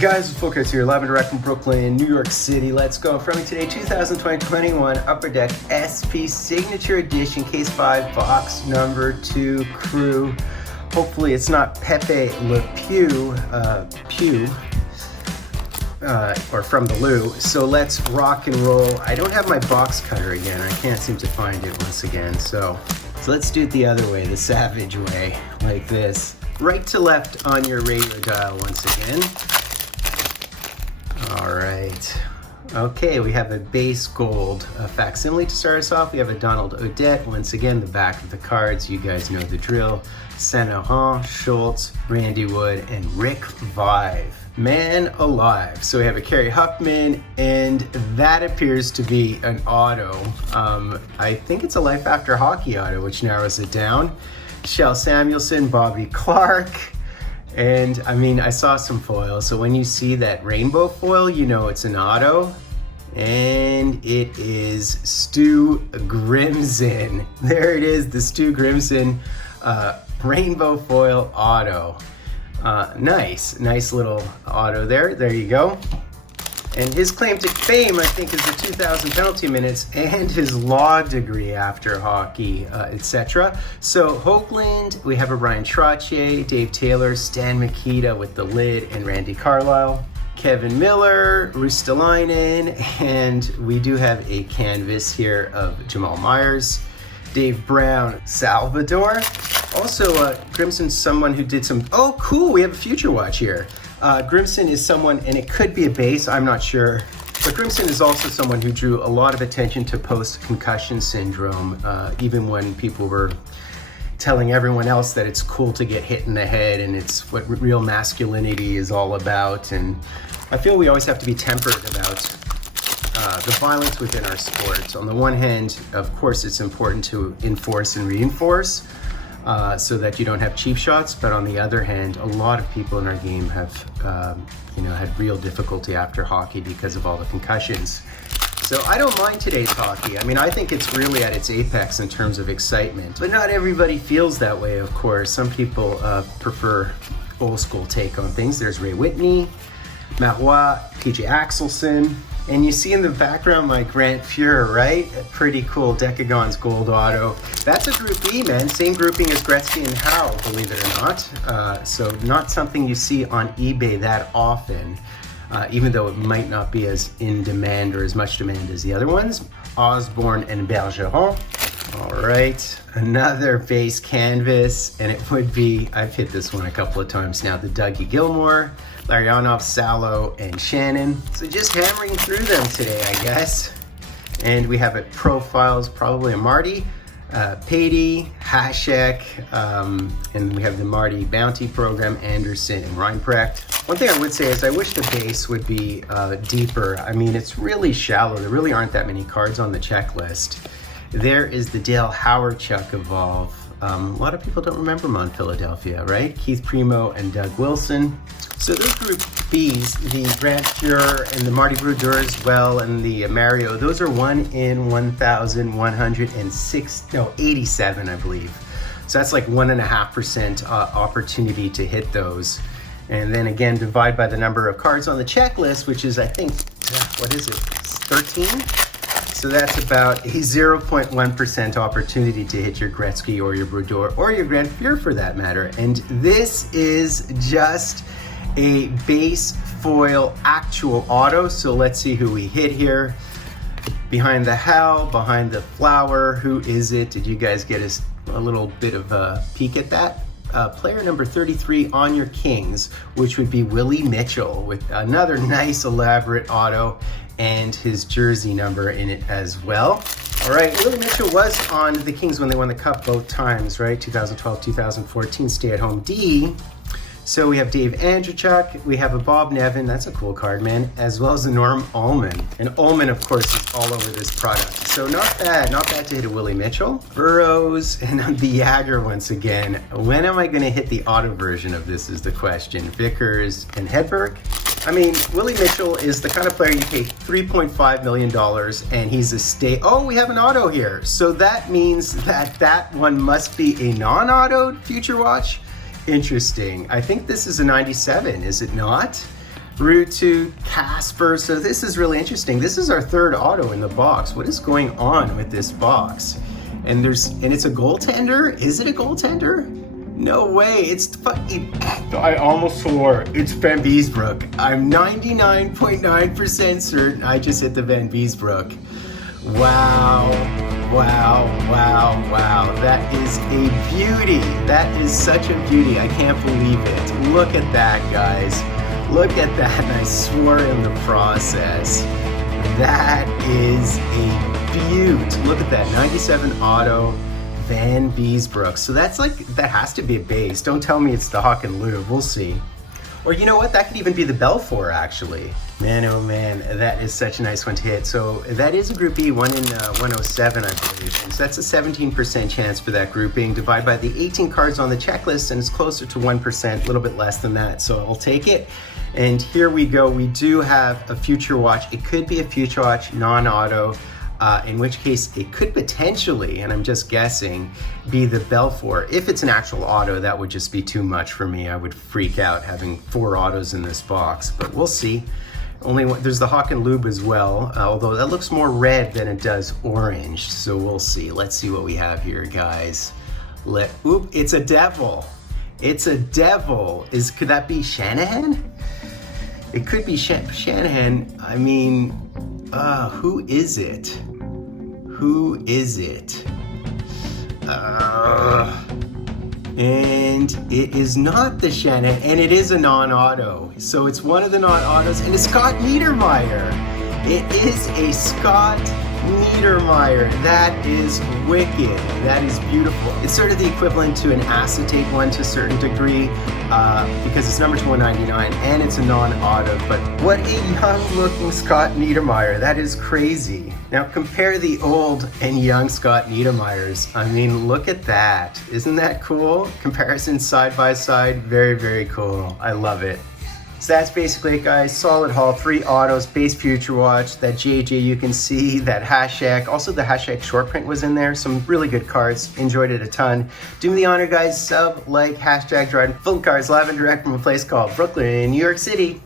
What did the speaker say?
guys, Fultoncards here, live and direct from Brooklyn, New York City. Let's go. From me today, 2020-21 Upper Deck SP Signature Edition, Case 5, Box Number 2 Crew. Hopefully it's not Pepe Le Pew, or from the Lou. So let's rock and roll. I don't have my box cutter again. I can't seem to find it once again. So let's do it the other way, the savage way, like this. Right to left on your radio dial once again. All right. Okay, we have a base gold facsimile to start us off. We have a Donald Odette. Once again, the back of the cards. You guys know the drill. Saint Laurent, Schultz, Randy Wood, and Rick Vive. Man alive. So we have a Kerry Huffman, and that appears to be an auto. I think it's a Life After Hockey auto, which narrows it down. Shel Samuelson, Bobby Clark, and I mean, I saw some foil, so when you see that rainbow foil, you know it's an auto, and it is Stu Grimson. There it is, the Stu Grimson rainbow foil auto. Nice little auto there. There you go. And his claim to fame, I think, is the 2,000 penalty minutes and his law degree after hockey, etc. So Hoagland, we have a Ryan Trottier, Dave Taylor, Stan Mikita with the lid, and Randy Carlisle, Kevin Miller, Ristolainen, and we do have a canvas here of Jamal Myers, Dave Brown, Salvador. Also, Grimson's someone who did some, oh cool, we have a future watch here. Grimson is someone, and it could be a base, I'm not sure, but Grimson is also someone who drew a lot of attention to post-concussion syndrome, even when people were telling everyone else that it's cool to get hit in the head and it's what real masculinity is all about. And I feel we always have to be tempered about the violence within our sport. On the one hand, of course, it's important to enforce and reinforce, so that you don't have cheap shots, but on the other hand, a lot of people in our game have had real difficulty after hockey because of all the concussions. So I don't mind today's hockey. I mean, I think it's really at its apex in terms of excitement, but not everybody feels that way, of course. Some people prefer old school take on things. There's Ray Whitney, Marois, PJ Axelson, and you see in the background my Grant Fuhrer, right? A pretty cool Decagon's gold auto. That's a Group E, man. Same grouping as Gretzky and Howe, believe it or not. So not something you see on eBay that often, even though it might not be as in demand or as much demand as the other ones. Osborne and Bergeron. All right, another base canvas, and it would be, I've hit this one a couple of times now, the Dougie Gilmore, Larionov, Salo, and Shannon. So just hammering through them today, I guess. And we have it profiles, probably a Marty, Patey, Hasek, and we have the Marty Bounty Program, Anderson, and Reinprecht. One thing I would say is I wish the base would be deeper. I mean, it's really shallow. There really aren't that many cards on the checklist. There is the Dale Howard-Chuck Evolve. A lot of people don't remember him on Philadelphia, right? Keith Primo and Doug Wilson. So those Group Bs, the Grant Fuhrer and the Marty Brodeur as well, and the Mario, those are 1 in 1,187, I believe. So that's like 1.5% opportunity to hit those. And then again, divide by the number of cards on the checklist, which is, I think, what is it, 13? So that's about a 0.1% opportunity to hit your Gretzky or your Brodeur or your Grant Fuhrer for that matter. And this is just a base foil actual auto. So let's see who we hit here. Behind the Hal, behind the Flower, who is it? Did you guys get a little bit of a peek at that? Player number 33 on your Kings, which would be Willie Mitchell with another nice elaborate auto and his jersey number in it as well. All right, Willie Mitchell was on the Kings when they won the Cup both times, right? 2012, 2014, stay-at-home D. So we have Dave Andrechuk, we have a Bob Nevin, that's a cool card, man, as well as a Norm Ullman. And Ullman, of course, is all over this product. So not bad to hit a Willie Mitchell. Burroughs and the Jagger once again. When am I gonna hit the auto version of this is the question. Vickers and Hedberg. I mean, Willie Mitchell is the kind of player you pay $3.5 million and he's oh, we have an auto here. So that means that one must be a non-autoed Future Watch. Interesting. I think this is a 97, is it not? Route 2, Casper. So this is really interesting. This is our third auto in the box. What is going on with this box? And it's a goaltender? Is it a goaltender? No way, it's fucking, I almost swore, it's Van Beesbrook. I'm 99.9% certain I just hit the Van Beesbrook. Wow, wow, wow, wow. That is a beauty. That is such a beauty. I can't believe it. Look at that, guys. Look at that, and I swore in the process. That is a beaut. Look at that, 97 auto. Van Beesbrook. So that's like, that has to be a base. Don't tell me it's the Hawk and Lube. We'll see. Or you know what? That could even be the Belfour, actually. Man, oh man, that is such a nice one to hit. So that is a Group E, 1 in 107, I believe. And so that's a 17% chance for that grouping. Divide by the 18 cards on the checklist, and it's closer to 1%, a little bit less than that. So I'll take it. And here we go. We do have a Future Watch. It could be a Future Watch non-auto. In which case it could potentially, and I'm just guessing, be the Belfour. If it's an actual auto, that would just be too much for me. I would freak out having 4 autos in this box, but we'll see. Only one, there's the Hawk and Lube as well, although that looks more red than it does orange, so we'll see. Let's see what we have here, guys. Oop, it's a devil. It's a devil. Could that be Shanahan? It could be Shanahan. I mean, who is it? Who is it? And it is not the Shanahan, and it is a non-auto. So it's one of the non-autos, and it's Scott Niedermayer. It is a Scott Niedermayer. That is wicked. That is beautiful. It's sort of the equivalent to an acetate one to a certain degree, because it's number 199 and it's a non-auto. But what a young-looking Scott Niedermayer. That is crazy. Now compare the old and young Scott Niedermayers. I mean, look at that. Isn't that cool? Comparison side by side. Very, very cool. I love it. So that's basically it, guys. Solid haul, 3 autos, base Future Watch, that JJ you can see, that Hashtag. Also the Hashtag short print was in there. Some really good cards. Enjoyed it a ton. Do me the honor, guys. Sub, like, Hashtag Dryden. Fultoncards live and direct from a place called Brooklyn, New York City.